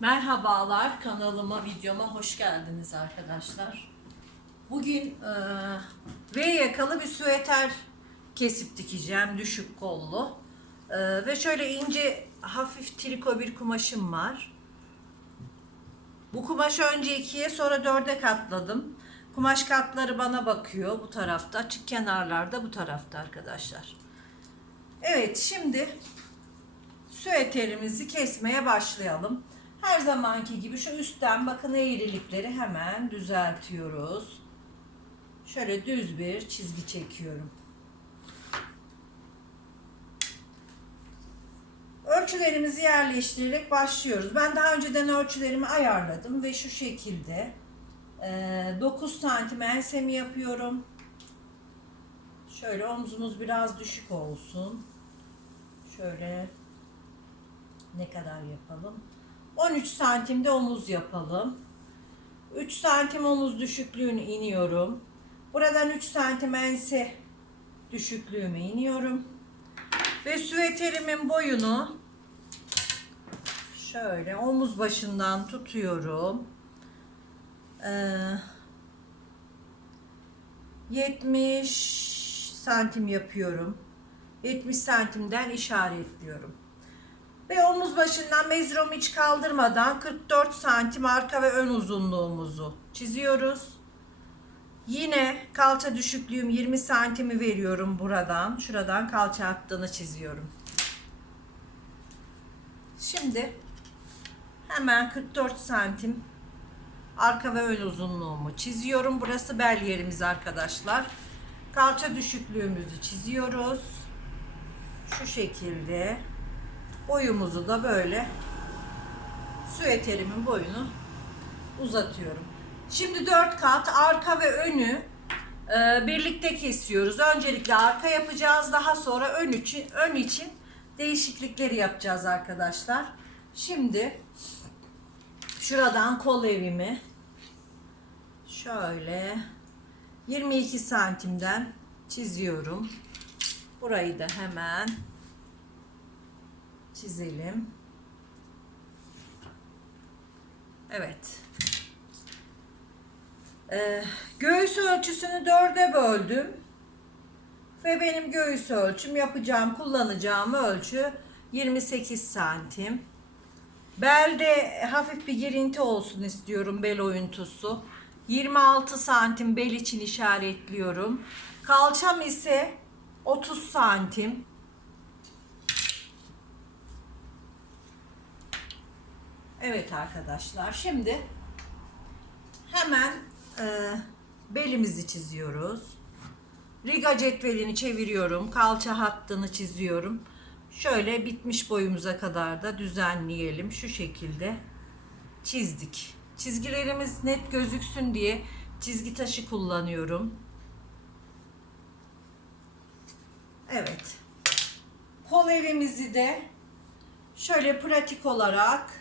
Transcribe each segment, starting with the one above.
Merhabalar kanalıma, videoma hoş geldiniz arkadaşlar. Bugün e, V yakalı bir süeter kesip dikeceğim, düşük kollu. E, ve şöyle ince, hafif triko bir kumaşım var. Bu kumaşı önce ikiye sonra dörde katladım. Kumaş katları bana bakıyor bu tarafta. Açık kenarlarda bu tarafta arkadaşlar. Evet şimdi süeterimizi kesmeye başlayalım. Her zamanki gibi şu üstten bakın eğrilikleri hemen düzeltiyoruz. Şöyle düz bir çizgi çekiyorum. Ölçülerimizi yerleştirerek başlıyoruz. Ben daha önceden ölçülerimi ayarladım ve şu şekilde e, 9 santim ensemi yapıyorum. Şöyle omzumuz biraz düşük olsun. Şöyle ne kadar yapalım? 13 santimde omuz yapalım. 3 santim omuz düşüklüğünü iniyorum. Buradan 3 santim ense düşüklüğüme iniyorum. Ve süveterimin boyunu şöyle omuz başından tutuyorum. Ee, 70 santim yapıyorum. 70 santimden işaretliyorum. Ve omuz başından mezromu hiç kaldırmadan 44 santim arka ve ön uzunluğumuzu çiziyoruz. Yine kalça düşüklüğüm 20 santimi veriyorum buradan. Şuradan kalça hattını çiziyorum. Şimdi hemen 44 santim arka ve ön uzunluğumu çiziyorum. Burası bel yerimiz arkadaşlar. Kalça düşüklüğümüzü çiziyoruz. Şu şekilde boyumuzu da böyle süeterimin boyunu uzatıyorum. Şimdi dört kat arka ve önü e, birlikte kesiyoruz. Öncelikle arka yapacağız. Daha sonra ön için ön için değişiklikleri yapacağız arkadaşlar. Şimdi şuradan kol evimi şöyle 22 santimden çiziyorum. Burayı da hemen çizelim. Evet. Ee, göğüs ölçüsünü dörde böldüm. Ve benim göğüs ölçüm yapacağım, kullanacağım ölçü 28 santim. Belde hafif bir girinti olsun istiyorum bel oyuntusu. 26 santim bel için işaretliyorum. Kalçam ise 30 santim. Evet arkadaşlar şimdi hemen e, belimizi çiziyoruz. Riga cetvelini çeviriyorum. Kalça hattını çiziyorum. Şöyle bitmiş boyumuza kadar da düzenleyelim. Şu şekilde çizdik. Çizgilerimiz net gözüksün diye çizgi taşı kullanıyorum. Evet. Kol evimizi de şöyle pratik olarak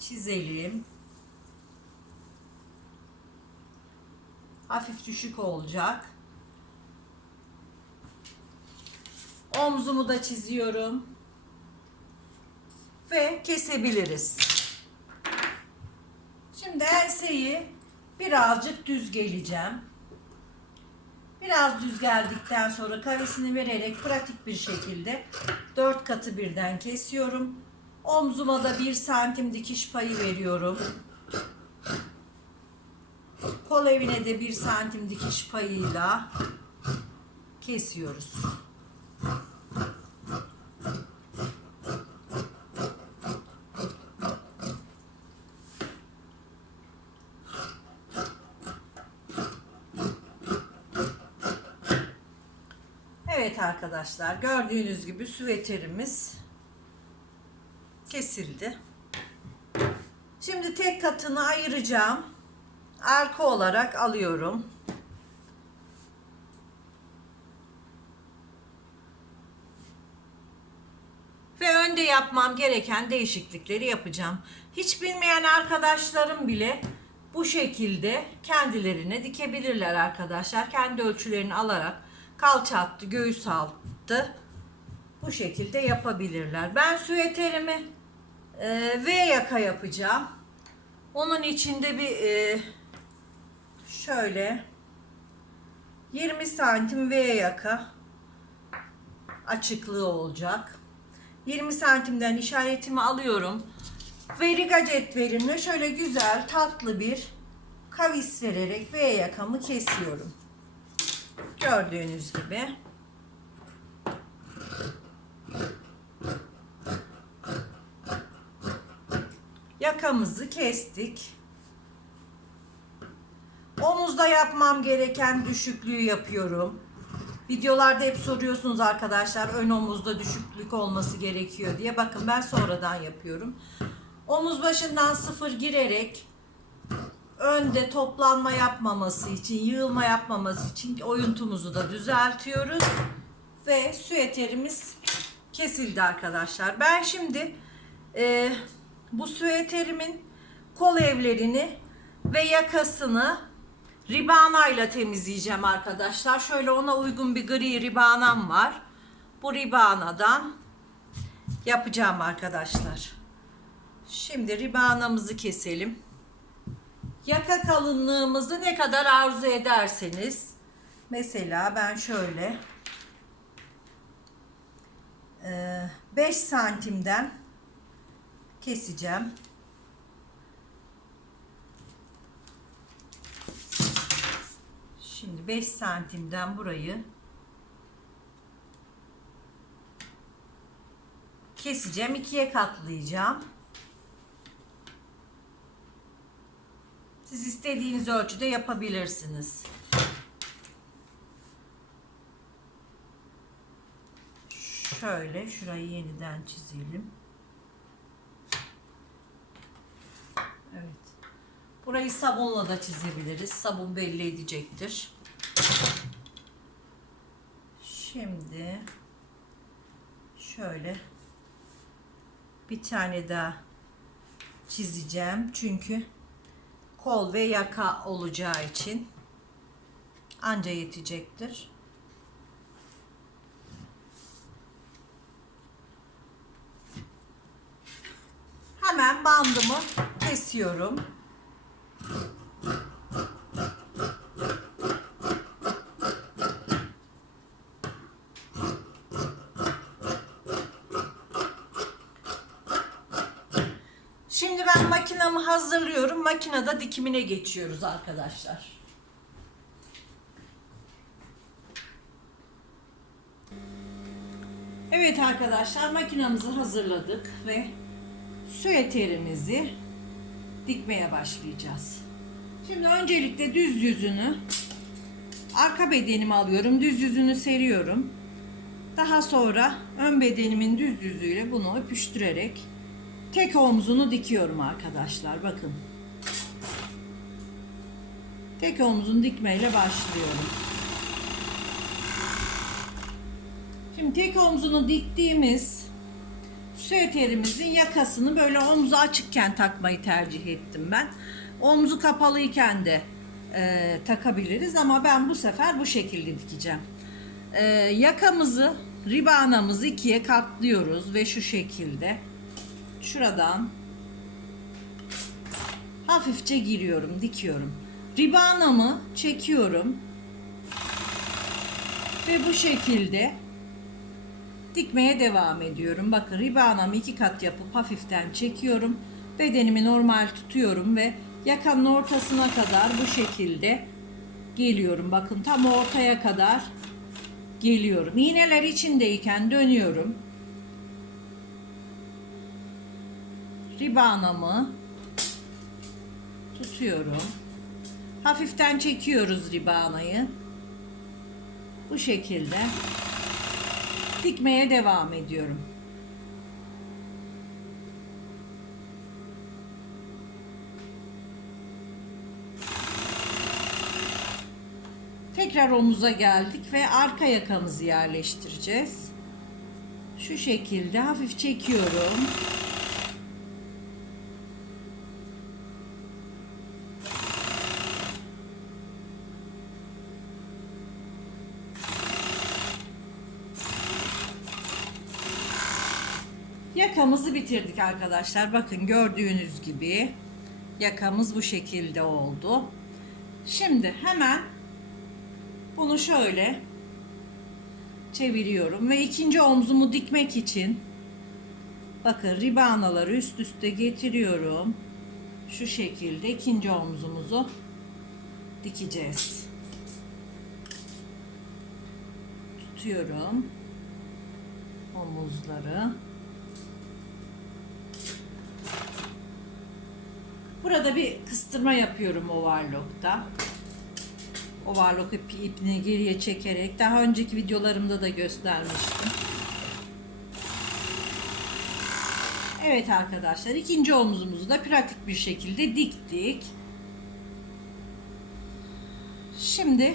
çizelim. Hafif düşük olacak. Omzumu da çiziyorum. Ve kesebiliriz. Şimdi enseyi birazcık düz geleceğim. Biraz düz geldikten sonra karesini vererek pratik bir şekilde dört katı birden kesiyorum. Omzuma da bir santim dikiş payı veriyorum. Kol evine de bir santim dikiş payıyla kesiyoruz. Evet arkadaşlar gördüğünüz gibi süveterimiz kesildi. Şimdi tek katını ayıracağım. Arka olarak alıyorum. Ve önde yapmam gereken değişiklikleri yapacağım. Hiç bilmeyen arkadaşlarım bile bu şekilde kendilerine dikebilirler arkadaşlar. Kendi ölçülerini alarak kalça hattı, göğüs hattı bu şekilde yapabilirler. Ben süeterimi e, V yaka yapacağım. Onun içinde bir e, şöyle 20 santim V yaka açıklığı olacak. 20 santimden işaretimi alıyorum. Ve riga cetvelimle şöyle güzel tatlı bir kavis vererek V yakamı kesiyorum. Gördüğünüz gibi. Yakamızı kestik. Omuzda yapmam gereken düşüklüğü yapıyorum. Videolarda hep soruyorsunuz arkadaşlar ön omuzda düşüklük olması gerekiyor diye. Bakın ben sonradan yapıyorum. Omuz başından sıfır girerek önde toplanma yapmaması için, yığılma yapmaması için oyuntumuzu da düzeltiyoruz. Ve süeterimiz kesildi arkadaşlar. Ben şimdi e, bu süeterimin kol evlerini ve yakasını ribana ile temizleyeceğim arkadaşlar. Şöyle ona uygun bir gri ribanam var. Bu ribanadan yapacağım arkadaşlar. Şimdi ribanamızı keselim. Yaka kalınlığımızı ne kadar arzu ederseniz. Mesela ben şöyle 5 santimden keseceğim. Şimdi 5 santimden burayı keseceğim. ikiye katlayacağım. Siz istediğiniz ölçüde yapabilirsiniz. Şöyle şurayı yeniden çizelim. Evet. Burayı sabunla da çizebiliriz. Sabun belli edecektir. Şimdi şöyle bir tane daha çizeceğim. Çünkü kol ve yaka olacağı için anca yetecektir. Hemen bandımı kesiyorum. Şimdi ben makinamı hazırlıyorum. Makinede dikimine geçiyoruz arkadaşlar. Evet arkadaşlar makinamızı hazırladık ve süeterimizi dikmeye başlayacağız. Şimdi öncelikle düz yüzünü arka bedenimi alıyorum. Düz yüzünü seriyorum. Daha sonra ön bedenimin düz yüzüyle bunu öpüştürerek tek omzunu dikiyorum arkadaşlar. Bakın. Tek omzunu dikmeyle başlıyorum. Şimdi tek omzunu diktiğimiz süeterimizin yakasını böyle omzu açıkken takmayı tercih ettim ben. Omzu kapalıyken de e, takabiliriz ama ben bu sefer bu şekilde dikeceğim. E, yakamızı, ribanamızı ikiye katlıyoruz ve şu şekilde şuradan hafifçe giriyorum, dikiyorum. Ribanamı çekiyorum ve bu şekilde dikmeye devam ediyorum. Bakın ribanamı iki kat yapıp hafiften çekiyorum. Bedenimi normal tutuyorum ve yakanın ortasına kadar bu şekilde geliyorum. Bakın tam ortaya kadar geliyorum. İğneler içindeyken dönüyorum. Ribanamı tutuyorum. Hafiften çekiyoruz ribanayı. Bu şekilde dikmeye devam ediyorum. Tekrar omuza geldik ve arka yakamızı yerleştireceğiz. Şu şekilde hafif çekiyorum. yakamızı bitirdik arkadaşlar. Bakın gördüğünüz gibi yakamız bu şekilde oldu. Şimdi hemen bunu şöyle çeviriyorum ve ikinci omzumu dikmek için bakın ribanaları üst üste getiriyorum. Şu şekilde ikinci omzumuzu dikeceğiz. Tutuyorum omuzları. Burada bir kıstırma yapıyorum overlock'ta. Overlock ipi, ipini geriye çekerek daha önceki videolarımda da göstermiştim. Evet arkadaşlar ikinci omzumuzu da pratik bir şekilde diktik. Şimdi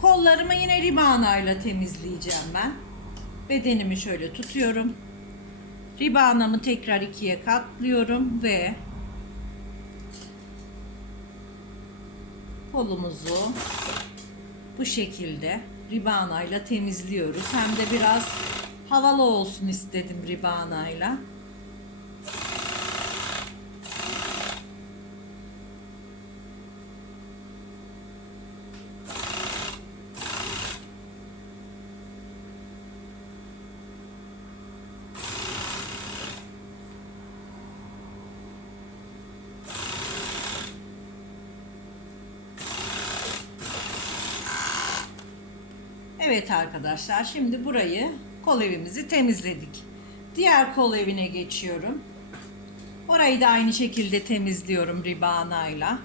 kollarımı yine ribanayla temizleyeceğim ben. Bedenimi şöyle tutuyorum. Ribanamı tekrar ikiye katlıyorum ve kolumuzu bu şekilde ribanayla temizliyoruz. Hem de biraz havalı olsun istedim ribanayla. Evet arkadaşlar şimdi burayı kol evimizi temizledik. Diğer kol evine geçiyorum. Orayı da aynı şekilde temizliyorum ribanayla.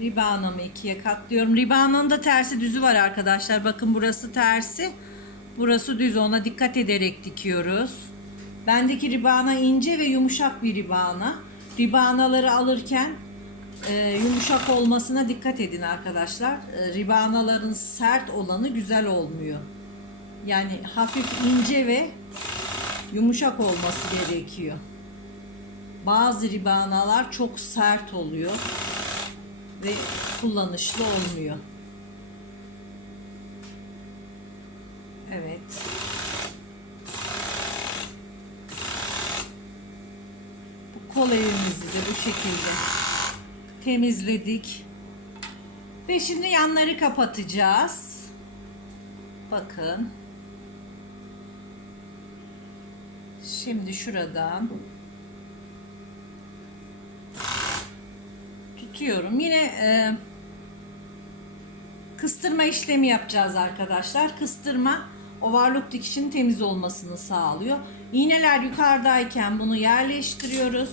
Ribanamı ikiye katlıyorum. Ribananın da tersi düzü var arkadaşlar. Bakın burası tersi. Burası düz. Ona dikkat ederek dikiyoruz. Bendeki ribana ince ve yumuşak bir ribana. Ribanaları alırken e, yumuşak olmasına dikkat edin arkadaşlar. E, ribanaların sert olanı güzel olmuyor. Yani hafif ince ve yumuşak olması gerekiyor. Bazı ribanalar çok sert oluyor ve kullanışlı olmuyor. Evet. Bu kol evimizi de bu şekilde temizledik. Ve şimdi yanları kapatacağız. Bakın. Şimdi şuradan tutuyorum. Yine e, kıstırma işlemi yapacağız arkadaşlar. Kıstırma overlock dikişin temiz olmasını sağlıyor. İğneler yukarıdayken bunu yerleştiriyoruz.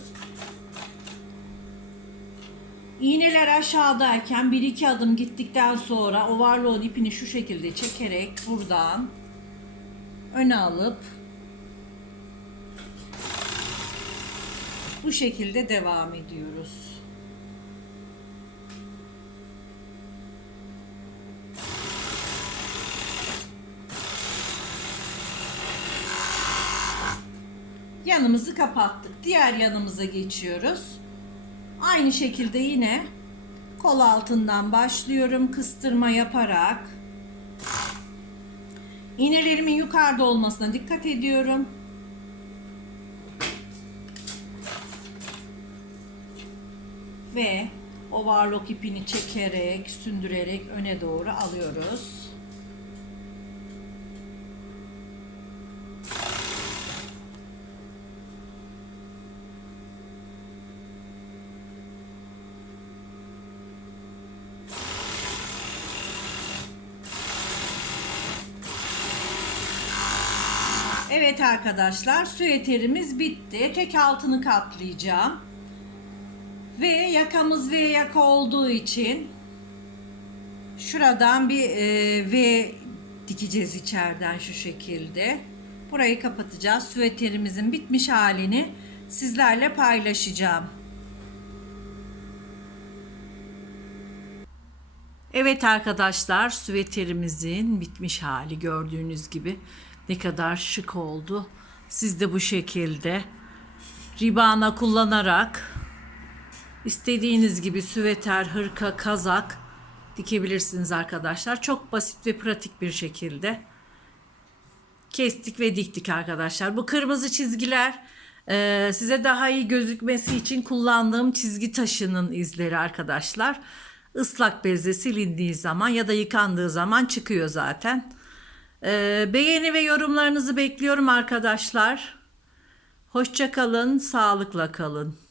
İğneler aşağıdayken bir iki adım gittikten sonra overlock'un ipini şu şekilde çekerek buradan öne alıp bu şekilde devam ediyoruz. Yanımızı kapattık. Diğer yanımıza geçiyoruz. Aynı şekilde yine kol altından başlıyorum kıstırma yaparak. İğnelerimin yukarıda olmasına dikkat ediyorum. Ve overlock ipini çekerek, sündürerek öne doğru alıyoruz. Evet arkadaşlar süeterimiz bitti. Tek altını katlayacağım. Ve yakamız V yaka olduğu için şuradan bir e, V dikeceğiz içeriden şu şekilde. Burayı kapatacağız. Süveterimizin bitmiş halini sizlerle paylaşacağım. Evet arkadaşlar süveterimizin bitmiş hali gördüğünüz gibi ne kadar şık oldu. Siz de bu şekilde ribana kullanarak istediğiniz gibi süveter, hırka, kazak dikebilirsiniz arkadaşlar. Çok basit ve pratik bir şekilde kestik ve diktik arkadaşlar. Bu kırmızı çizgiler e, size daha iyi gözükmesi için kullandığım çizgi taşının izleri arkadaşlar. Islak bezle silindiği zaman ya da yıkandığı zaman çıkıyor zaten. Ee, beğeni ve yorumlarınızı bekliyorum arkadaşlar. Hoşça kalın, sağlıkla kalın.